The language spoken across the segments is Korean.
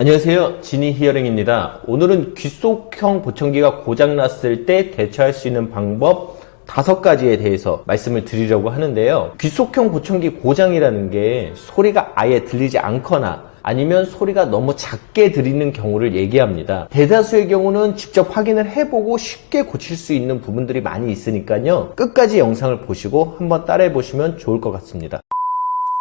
안녕하세요, 지니 히어링입니다. 오늘은 귀속형 보청기가 고장났을 때 대처할 수 있는 방법 5가지에 대해서 말씀을 드리려고 하는데요. 귀속형 보청기 고장이라는 게 소리가 아예 들리지 않거나 아니면 소리가 너무 작게 들리는 경우를 얘기합니다. 대다수의 경우는 직접 확인을 해보고 쉽게 고칠 수 있는 부분들이 많이 있으니까요. 끝까지 영상을 보시고 한번 따라해 보시면 좋을 것 같습니다.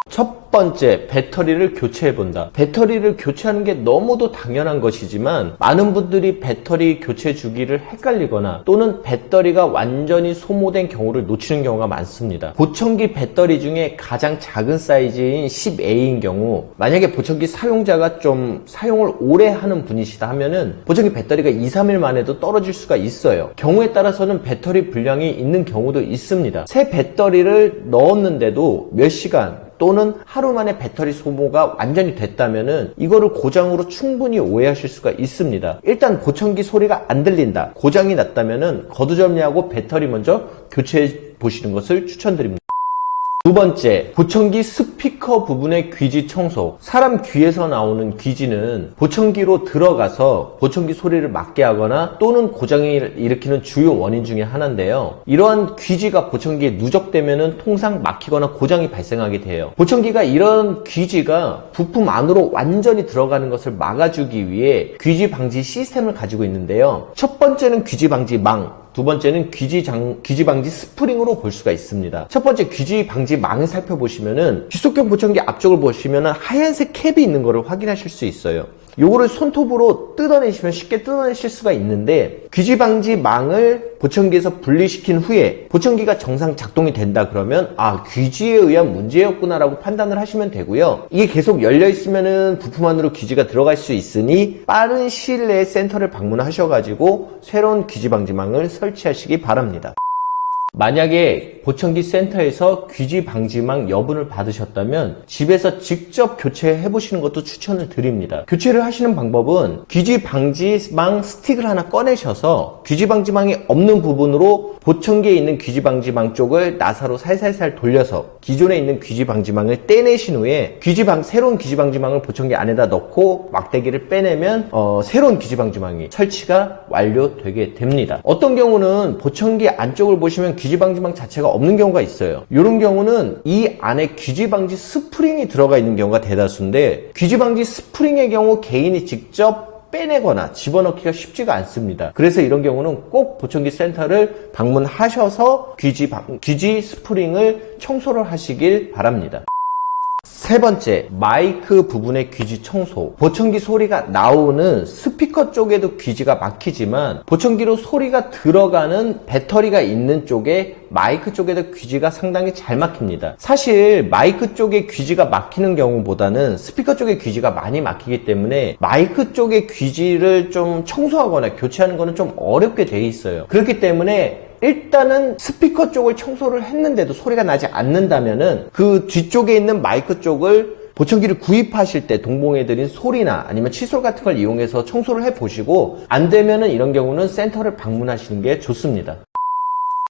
첫 번째, 배터리를 교체해본다. 배터리를 교체하는 게 너무도 당연한 것이지만 많은 분들이 배터리 교체 주기를 헷갈리거나 또는 배터리가 완전히 소모된 경우를 놓치는 경우가 많습니다. 보청기 배터리 중에 가장 작은 사이즈인 10A인 경우, 만약에 보청기 사용자가 좀 사용을 오래 하는 분이시다 하면은 보청기 배터리가 2, 3일 만에도 떨어질 수가 있어요. 경우에 따라서는 배터리 불량이 있는 경우도 있습니다. 새 배터리를 넣었는데도 몇 시간 또는 하루 만에 배터리 소모가 완전히 됐다면은 이거를 고장으로 충분히 오해하실 수가 있습니다. 일단 보청기 소리가 안 들린다, 고장이 났다면은 거두절미하고 배터리 먼저 교체해 보시는 것을 추천드립니다. 두 번째, 보청기 스피커 부분의 귀지 청소. 사람 귀에서 나오는 귀지는 보청기로 들어가서 보청기 소리를 막게 하거나 또는 고장을 일으키는 주요 원인 중에 하나인데요. 이러한 귀지가 보청기에 누적되면은 통상 막히거나 고장이 발생하게 돼요. 보청기가 이런 귀지가 부품 안으로 완전히 들어가는 것을 막아주기 위해 귀지 방지 시스템을 가지고 있는데요. 첫 번째는 귀지 방지 망, 두 번째는 귀지 방지 스프링으로 볼 수가 있습니다. 첫 번째 귀지 방지 망을 살펴보시면은 귀속형 보청기 앞쪽을 보시면은 하얀색 캡이 있는 것을 확인하실 수 있어요. 요거를 손톱으로 뜯어내시면 쉽게 뜯어내실 수가 있는데, 귀지 방지 망을 보청기에서 분리시킨 후에 보청기가 정상 작동이 된다 그러면 귀지에 의한 문제였구나 라고 판단을 하시면 되고요. 이게 계속 열려 있으면은 부품 안으로 귀지가 들어갈 수 있으니 빠른 시일 내에 센터를 방문하셔가지고 새로운 귀지 방지망을 설치하시기 바랍니다. 만약에 보청기 센터에서 귀지 방지망 여분을 받으셨다면 집에서 직접 교체해 보시는 것도 추천을 드립니다. 교체를 하시는 방법은 귀지 방지망 스틱을 하나 꺼내셔서 귀지 방지망이 없는 부분으로 보청기에 있는 귀지 방지망 쪽을 나사로 살살살 돌려서 기존에 있는 귀지 방지망을 떼내신 후에 새로운 귀지 방지망을 보청기 안에다 넣고 막대기를 빼내면 새로운 귀지 방지망이 설치가 완료되게 됩니다. 어떤 경우는 보청기 안쪽을 보시면 귀지 방지망 자체가 없는 경우가 있어요. 이런 경우는 이 안에 귀지 방지 스프링이 들어가 있는 경우가 대다수인데, 귀지 방지 스프링의 경우 개인이 직접 빼내거나 집어넣기가 쉽지가 않습니다. 그래서 이런 경우는 꼭 보청기 센터를 방문하셔서 귀지 스프링을 청소를 하시길 바랍니다. 세 번째, 마이크 부분의 귀지 청소. 보청기 소리가 나오는 스피커 쪽에도 귀지가 막히지만 보청기로 소리가 들어가는 배터리가 있는 쪽에 마이크 쪽에도 귀지가 상당히 잘 막힙니다. 사실 마이크 쪽에 귀지가 막히는 경우보다는 스피커 쪽에 귀지가 많이 막히기 때문에 마이크 쪽의 귀지를 좀 청소하거나 교체하는 거는 좀 어렵게 돼 있어요. 그렇기 때문에 일단은 스피커 쪽을 청소를 했는데도 소리가 나지 않는다면은 그 뒤쪽에 있는 마이크 쪽을 보청기를 구입하실 때 동봉해드린 소리나 아니면 칫솔 같은 걸 이용해서 청소를 해보시고, 안 되면은 이런 경우는 센터를 방문하시는 게 좋습니다.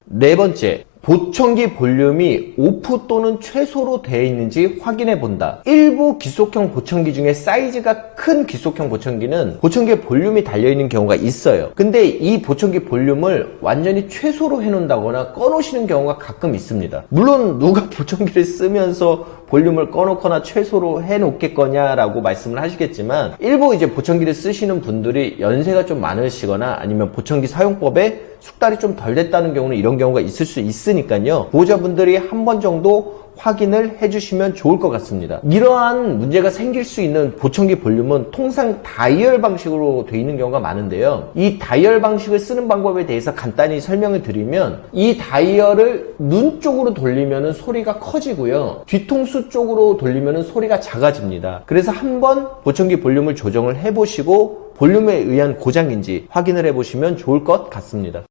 네 번째, 보청기 볼륨이 오프 또는 최소로 되어 있는지 확인해 본다. 일부 귀속형 보청기 중에 사이즈가 큰 귀속형 보청기는 보청기에 볼륨이 달려있는 경우가 있어요. 근데 이 보청기 볼륨을 완전히 최소로 해놓는다거나 꺼놓으시는 경우가 가끔 있습니다. 물론 누가 보청기를 쓰면서 볼륨을 꺼놓거나 최소로 해놓겠거냐라고 말씀을 하시겠지만, 일부 이제 보청기를 쓰시는 분들이 연세가 좀 많으시거나 아니면 보청기 사용법에 숙달이 좀 덜 됐다는 경우는 이런 경우가 있을 수 있으니까요. 보호자분들이 한 번 정도 확인을 해주시면 좋을 것 같습니다. 이러한 문제가 생길 수 있는 보청기 볼륨은 통상 다이얼 방식으로 되어 있는 경우가 많은데요. 이 다이얼 방식을 쓰는 방법에 대해서 간단히 설명을 드리면, 이 다이얼을 눈 쪽으로 돌리면 소리가 커지고요, 뒤통수 쪽으로 돌리면 소리가 작아집니다. 그래서 한번 보청기 볼륨을 조정을 해보시고 볼륨에 의한 고장인지 확인을 해보시면 좋을 것 같습니다.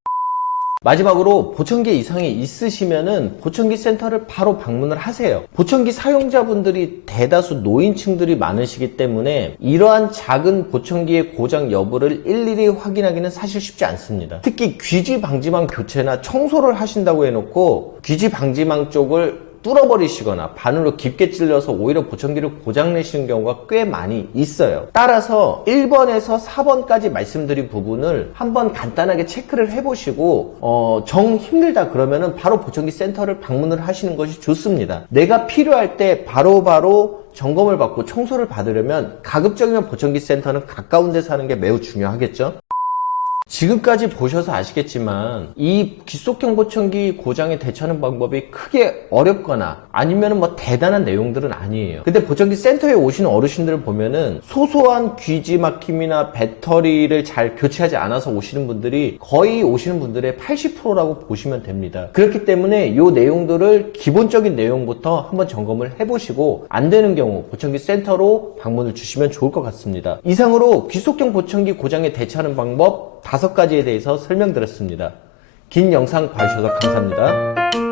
마지막으로 보청기에 이상이 있으시면은 보청기 센터를 바로 방문을 하세요. 보청기 사용자분들이 대다수 노인층들이 많으시기 때문에 이러한 작은 보청기의 고장 여부를 일일이 확인하기는 사실 쉽지 않습니다. 특히 귀지 방지망 교체나 청소를 하신다고 해놓고 귀지 방지망 쪽을 뚫어버리시거나 바늘로 깊게 찔러서 오히려 보청기를 고장내시는 경우가 꽤 많이 있어요. 따라서 1번에서 4번까지 말씀드린 부분을 한번 간단하게 체크를 해보시고 정 힘들다 그러면은 바로 보청기 센터를 방문을 하시는 것이 좋습니다. 내가 필요할 때 바로바로 점검을 받고 청소를 받으려면 가급적이면 보청기 센터는 가까운 데서 하는 게 매우 중요하겠죠. 지금까지 보셔서 아시겠지만 이 귀속형 보청기 고장에 대처하는 방법이 크게 어렵거나 아니면 뭐 대단한 내용들은 아니에요. 근데 보청기 센터에 오시는 어르신들을 보면은 소소한 귀지 막힘이나 배터리를 잘 교체하지 않아서 오시는 분들이 거의 오시는 분들의 80%라고 보시면 됩니다. 그렇기 때문에 이 내용들을 기본적인 내용부터 한번 점검을 해보시고 안 되는 경우 보청기 센터로 방문을 주시면 좋을 것 같습니다. 이상으로 귀속형 보청기 고장에 대처하는 방법 5가지에 대해서 설명드렸습니다. 긴 영상 봐주셔서 감사합니다.